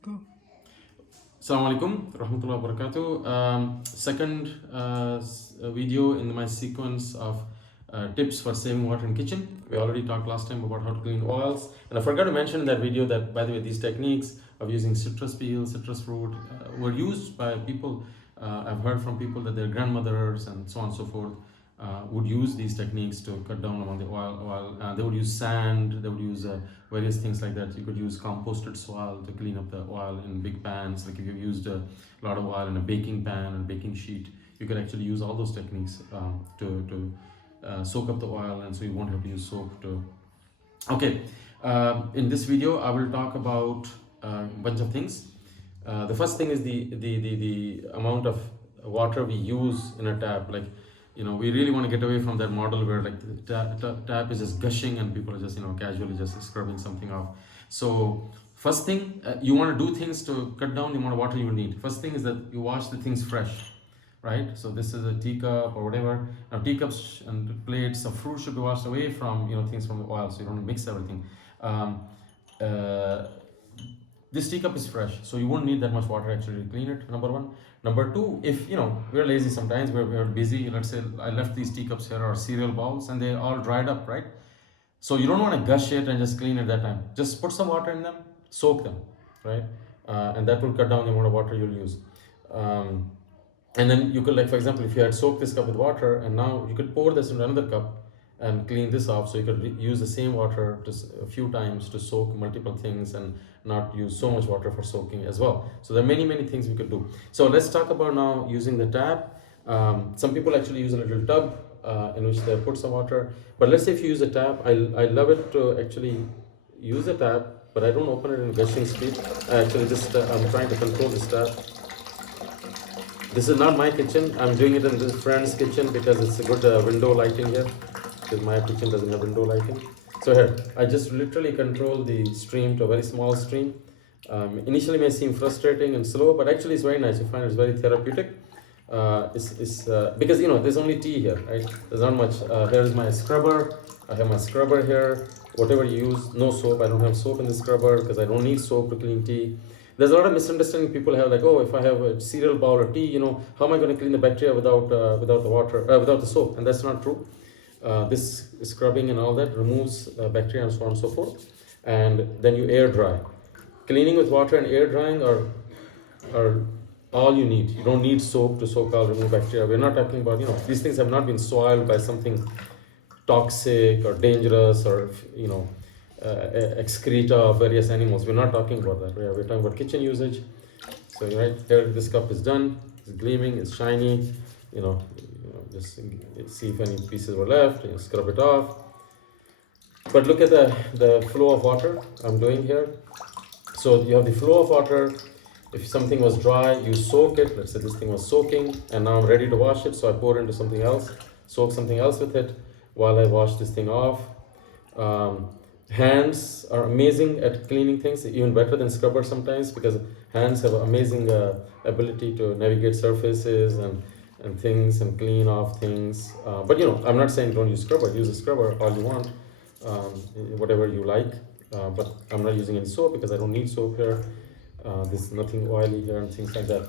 Assalamu alaikum rahmatullahi wa barakatuh. Second video in my sequence of tips for saving water in kitchen. We already talked last time about how to clean oils, and I forgot to mention in that video that, by the way, these techniques of using citrus peel, citrus fruit were used by people. I've heard from people that their grandmothers and so on and so forth would use these techniques to cut down on the oil. They would use sand, they would use various things like that. You could use composted soil to clean up the oil in big pans. Like if you used a lot of oil in a baking pan and baking sheet, you could actually use all those techniques to soak up the oil, and so you won't have to use soap to. Okay, in this video I will talk about a bunch of things. The first thing is the amount of water we use in a tap. Like, we really want to get away from that model where like the tap is just gushing and people are just casually just scrubbing something off. So first thing, you want to do things to cut down the amount of water you need. First thing is that you wash the things fresh, right? So this is a teacup or whatever. Now teacups and plates of fruit should be washed away from things from the oil, so you don't mix everything. This teacup is fresh, so you won't need that much water actually to clean it, number one. Number two, if we're lazy sometimes, we're busy, let's say I left these teacups here or cereal bowls and they're all dried up, right? So you don't want to gush it and just clean it that time. Just put some water in them, soak them, right? And that will cut down the amount of water you'll use. And then you could, like, for example, if you had soaked this cup with water and now you could pour this into another cup and clean this off, so you could use the same water a few times to soak multiple things and not use so much water for soaking as well. So there are many things we could do. So let's talk about now using the tap. Some people actually use a little tub in which they put some water, but let's say if you use a tap, I love it to actually use a tap, but I don't open it in gushing speed. Actually, I'm trying to control this tap. This is not my kitchen. I'm doing it in this friend's kitchen because it's a good window lighting here, because my kitchen doesn't have window lighting. So here, I just literally control the stream to a very small stream. Initially may seem frustrating and slow, but actually it's very nice. You find it's very therapeutic. Because there's only tea here, right? There's not much. Here is my scrubber. I have my scrubber here. Whatever you use, no soap. I don't have soap in the scrubber because I don't need soap to clean tea. There's a lot of misunderstanding people have, like, oh, if I have a cereal bowl or tea, how am I going to clean the bacteria without the water, without the soap? And that's not true. This scrubbing and all that removes bacteria and so on and so forth. And then you air dry. Cleaning with water and air drying are all you need. You don't need soap to soak or remove bacteria. We're not talking about, these things have not been soiled by something toxic or dangerous or, excreta of various animals. We're not talking about that. We're talking about kitchen usage. So right here, this cup is done. It's gleaming. It's shiny. Just see if any pieces were left. Scrub it off. But look at the flow of water I'm doing here. So you have the flow of water. If something was dry, you soak it. Let's say this thing was soaking, and now I'm ready to wash it. So I pour into something else, soak something else with it while I wash this thing off. Hands are amazing at cleaning things, even better than scrubber sometimes, because hands have an amazing ability to navigate surfaces and things and clean off things. But I'm not saying don't use scrubber. Use a scrubber all you want, whatever you like. But I'm not using any soap because I don't need soap here. There's nothing oily here and things like that.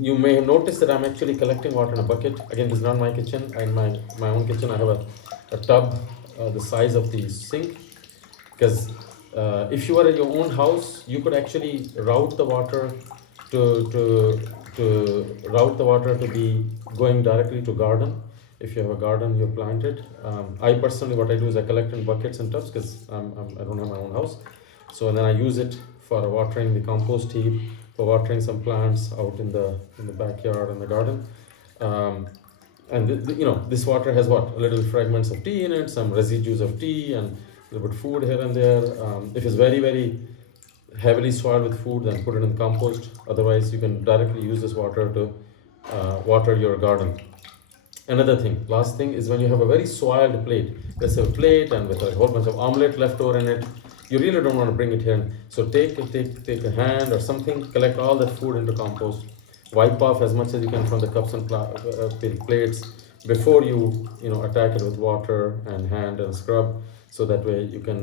You may have noticed that I'm actually collecting water in a bucket. Again, this is not my kitchen. In my own kitchen, I have a tub the size of the sink, because if you were at your own house, you could actually route the water to be going directly to garden. If you have a garden you planted. I personally, what I do is I collect in buckets and tubs because I don't have my own house. So and then I use it for watering the compost heap, for watering some plants out in the backyard and the garden. And this water has what? Little fragments of tea in it, some residues of tea, and a little bit food here and there. If it's very heavily soiled with food, then put it in the compost. Otherwise, you can directly use this water to water your garden. Another thing, last thing, is when you have a very soiled plate. Let's have a plate and with a whole bunch of omelette left over in it. You really don't want to bring it here. So take a hand or something, collect all that food into compost. Wipe off as much as you can from the cups and plates before you attack it with water and hand and scrub. so that way you can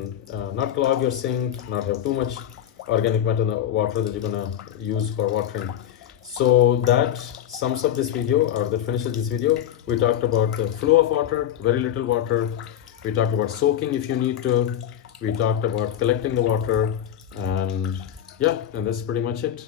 not clog your sink, not have too much organic matter in the water that you're gonna use for watering. So that sums up this video, or that finishes this video. We talked about the flow of water, very little water. We talked about soaking if you need to. We talked about collecting the water, and yeah, and that's pretty much it.